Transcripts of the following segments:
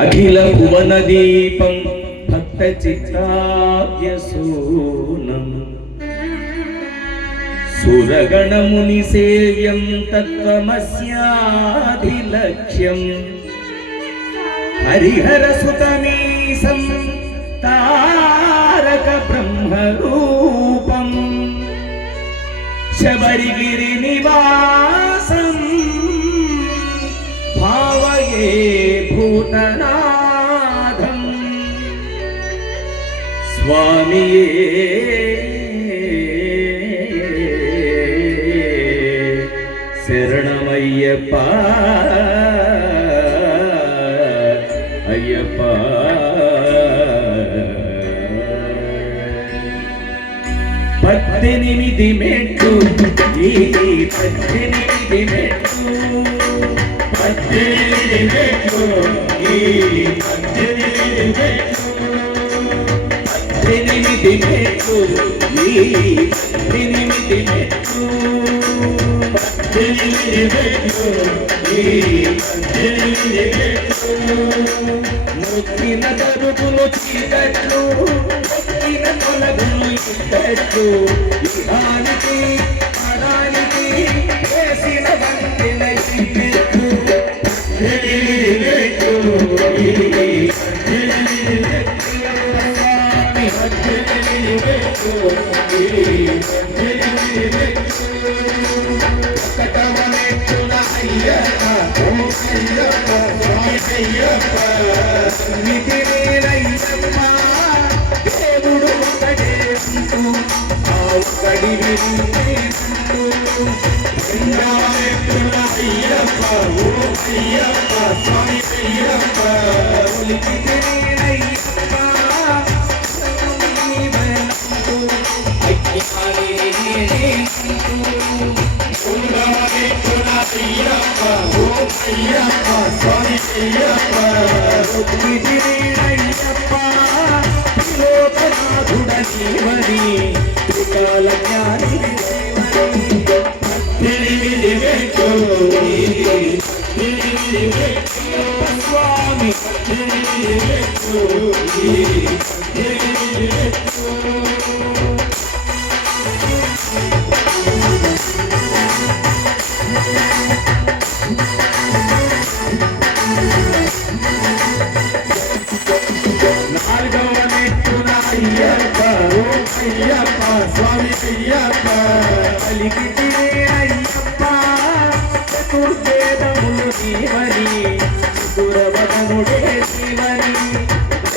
అఖిల భువన దీపం భక్త చిత్తాభ్యసూనం సురగణముని సేవ్యం తత్వమస్యాధిలక్ష్యం హరిహర సుతమీశం తారక బ్రహ్మరూపం శబరిగిరి నివాసం భావయే భూతనాథం స్వామియే శరణమయ్యప్ప అయ్యప్ప. పద్దెనిమిది మెట్లు ఈ పద్దెనిమిది మెట్లు పద్దెనిమిది మెట్లు ఈ పద్దెనిమిది మెట్లు పద్దెనిమిది మెట్లు ఈ పద్దెనిమిది మెట్లు పద్దెనిమిది మెట్లు ఈ పద్దెనిమిది మెట్లు మొక్కిన తరుపులు చీకట్లు మొక్కిన తొలగులు ఇక్కట్లు ఇహానికి పడానికి వేసిన వంటిన ఇక్కట్లు పద్దెనిమిది మెట్లు ఈ పద్దెనిమిది మెట్లు స్వామి పద్దెనిమిది మెట్లు ఈ పద్దెనిమిది మెట్లు అయ్యప్ప ఓ అయ్యప్ప స్వామి అయ్యప్ప నితిరేనయ్యప్ప దేవుడు ఒకడే అంటూ ఆ ఒకడి వింటూ బృందావనెత్తున అయ్యప్ప ఓ అయ్యప్ప స్వామి అయ్యప్ప నితిరేనయ్యప్ప నీవనంటూ అయ్యాని అయ్యప్ప ఓ అయ్యప్ప స్వామి అయ్యప్ప అయ్యప్ప లోకనాథుడ జీవని త్రికాల జ్ఞాని పద్దెనిమిది మెట్లు పద్దెనిమిది మెట్లు స్వామి పద్దెనిమిది మెట్లు పద్దెనిమిది మెట్లు అయ్యప్ప స్వామి అయ్యప్ప అలిగితే అయ్యప్ప చతుర్వేదములు జీవని చతురవదనుడే జీవని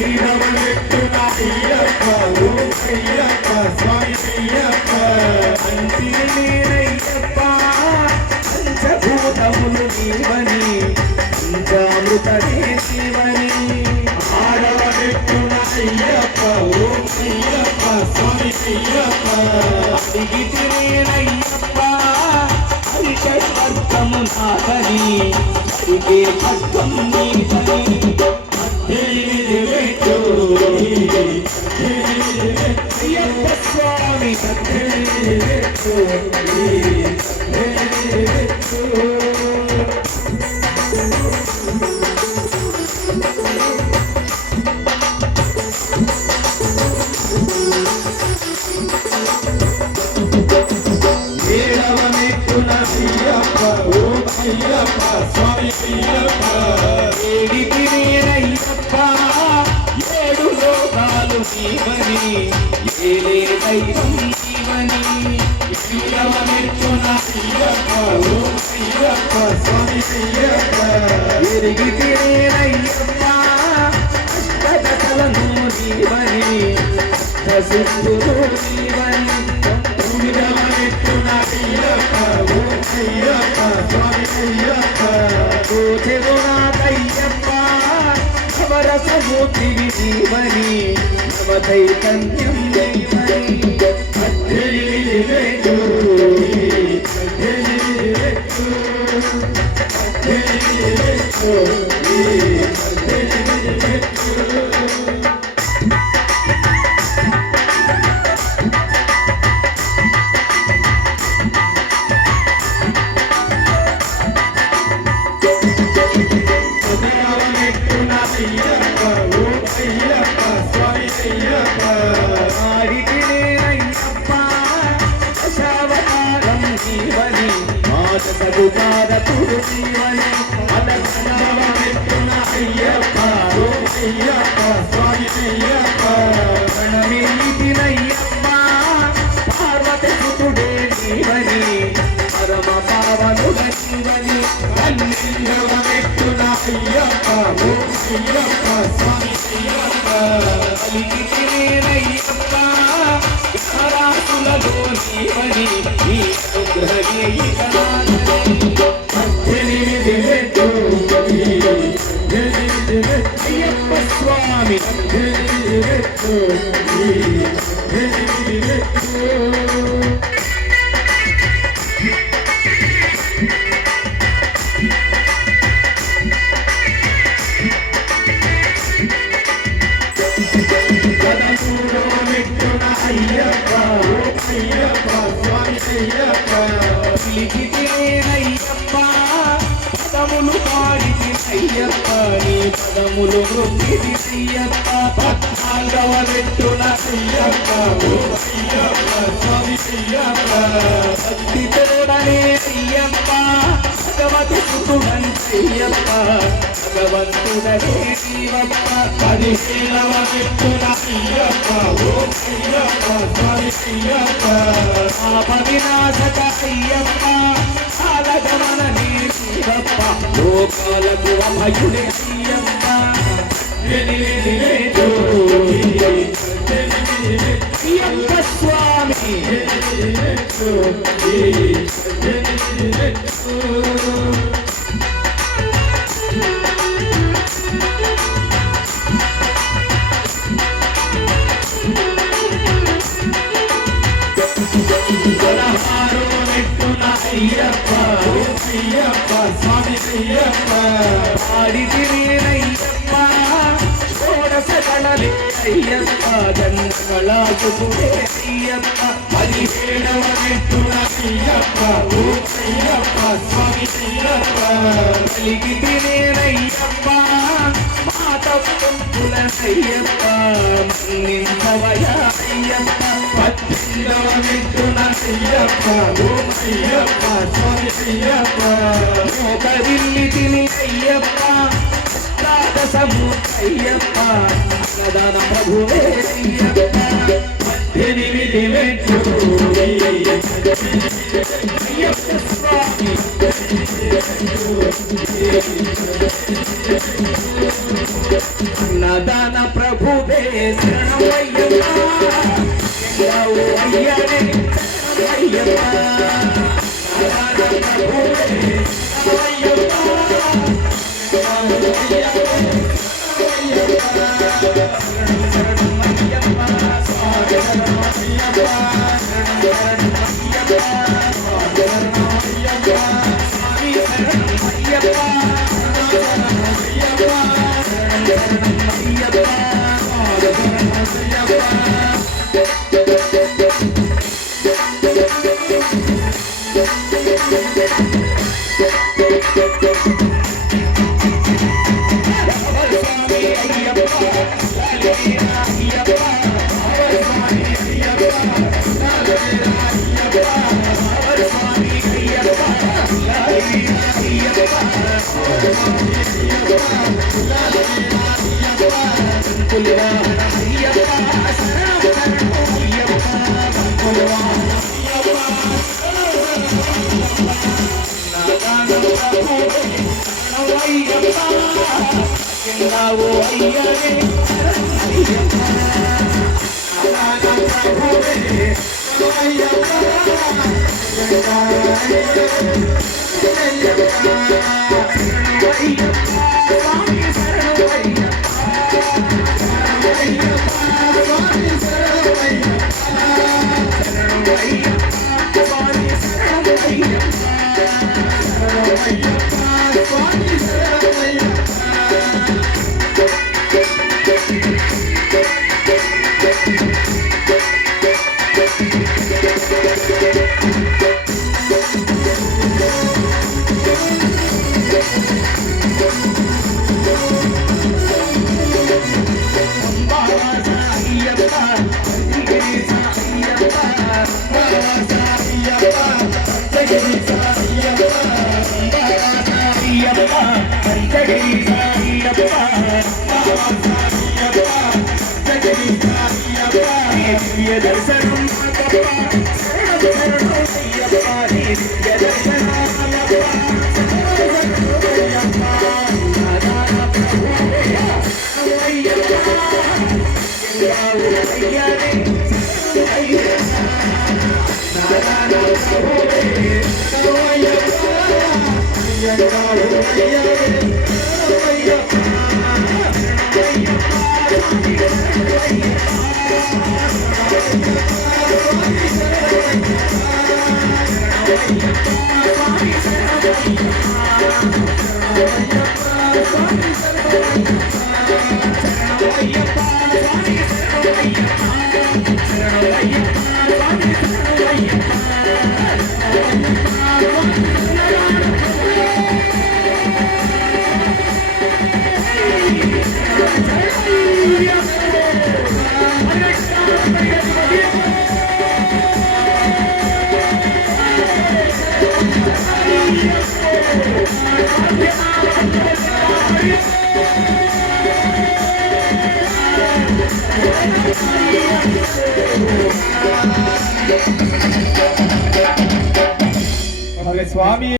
ఐదవనెట్టున అయ్యప్ప ఓ అయ్యప్ప స్వామి అయ్యప్ప అంతినేనయ్యప్ప పంచభూతములు జీవని పంచామృతమే జీవని ఆడవనెట్టున అయ్యప్ప ఓ అయ్యప్ప స్వామి అయ్యప్ప అడిగితేనయ్యప్ప హరిషడ్వర్గము నాకని హరికే భక్తం నీకని పద్దెనిమిది మెట్లు అయ్యప్ప స్వామి పద్దెనిమిది మెట్లు పద్దెనిమిది మెట్లు అయ్యప్ప ఓ అయ్యప్ప స్వామి అయ్యప్ప ఏడికినేనయ్యప్ప ఏడు లోకాలు నీవని ఏలే దైవం నీవని మెచ్చున అయ్యప్ప ఓ అయ్యప్ప స్వామి అయ్యప్ప ఎరిగితేనయ్యప్ప అష్టదశలను నీవని అష్టసిద్ధులు నీవని మెచ్చున అయ్యప్ప ఓ అయ్యప్ప స్వామి అయ్యప్ప గోచెవునాథయ్యప్ప నవరసమూర్తివి జీవని నవచైతన్యం జీవని పద్దెనిమిది మెట్లు పద్దెనిమిది మెట్లు పద్దెనిమిది మెట్లు పద్దెనిమిది మెట్లు అయ్యప్ప ఓ అయ్యప్ప స్వామి అయ్యప్ప ఆడితినేనయ్యప్ప దశావతారం జీవని మాతసగుపారతుడు జీవని అలగనవమెత్తున అయ్యప్ప ఓ అయ్యప్ప స్వామి అయ్యప్ప ప్రణమితినయ్యప్ప పార్వతి సుతుడే జీవని పరమ పావనుడ జీవని అన్నింగవమెత్తున అయ్యప్ప ఓ అయ్యప్ప స్వామి అయ్యప్ప అలిగితినేనయ్యప్ప రాసులలో జీవని ఈ అనుగ్రహే అయ్యప్ప స్వామి అయ్యప్ప అయ్యప్ప స్వామి అయ్యప్ప పిలిచితేనయ్యప్ప పదములు పాడితి అయ్యప్ప నీ పదములు మృతిది అయ్యప్ప పద్నాలుగవ మెట్టున అయ్యప్ప ఓ అయ్యప్ప స్వామి అయ్యప్ప భక్తి తోడనే అయ్యప్ప భగవతి సుతుడంతయ్యప్ప భగవంతుడనే జీవప్ప 15వ మెట్టున అయ్యప్ప ఓ అయ్యప్ప స్వామి అయ్యప్ప పాప వినాశక అయ్యప్ప కాలగమన నీ జీవప్ప లోకాలకు అభయుడే అయ్యప్ప అయ్యప్ప స్వామి అయ్యప్ప అయ్యప్ప స్వామి అయ్యప్ప ఆడితిరేనయ్యప్ప షోడశ కళలే అయ్యప్ప దండకళాసుకుడే అయ్యప్ప 17వ మెట్టున అయ్యప్ప ఓ అయ్యప్ప స్వామి అయ్యప్ప కలిగితిరేనయ్యప్ప మాత పుంపులనయ్యప్ప మన్నించవయ అయ్యప్ప 18వ మెట్టున అయ్యప్ప ఓ అయ్యప్ప స్వామి అయ్యప్ప మోకరిల్లి తిని అయ్యప్ప అష్టాదశమూర్తి అయ్యప్ప అన్నదాన ప్రభువే అయ్యప్ప 18 మెట్టు అయ్యప్ప స్వామి అన్నదాన ప్రభువే శరణమయ్యప్ప ఎందావు అయ్యనే శరణమయ్యప్ప అన్నదాన ప్రభువే స్వామి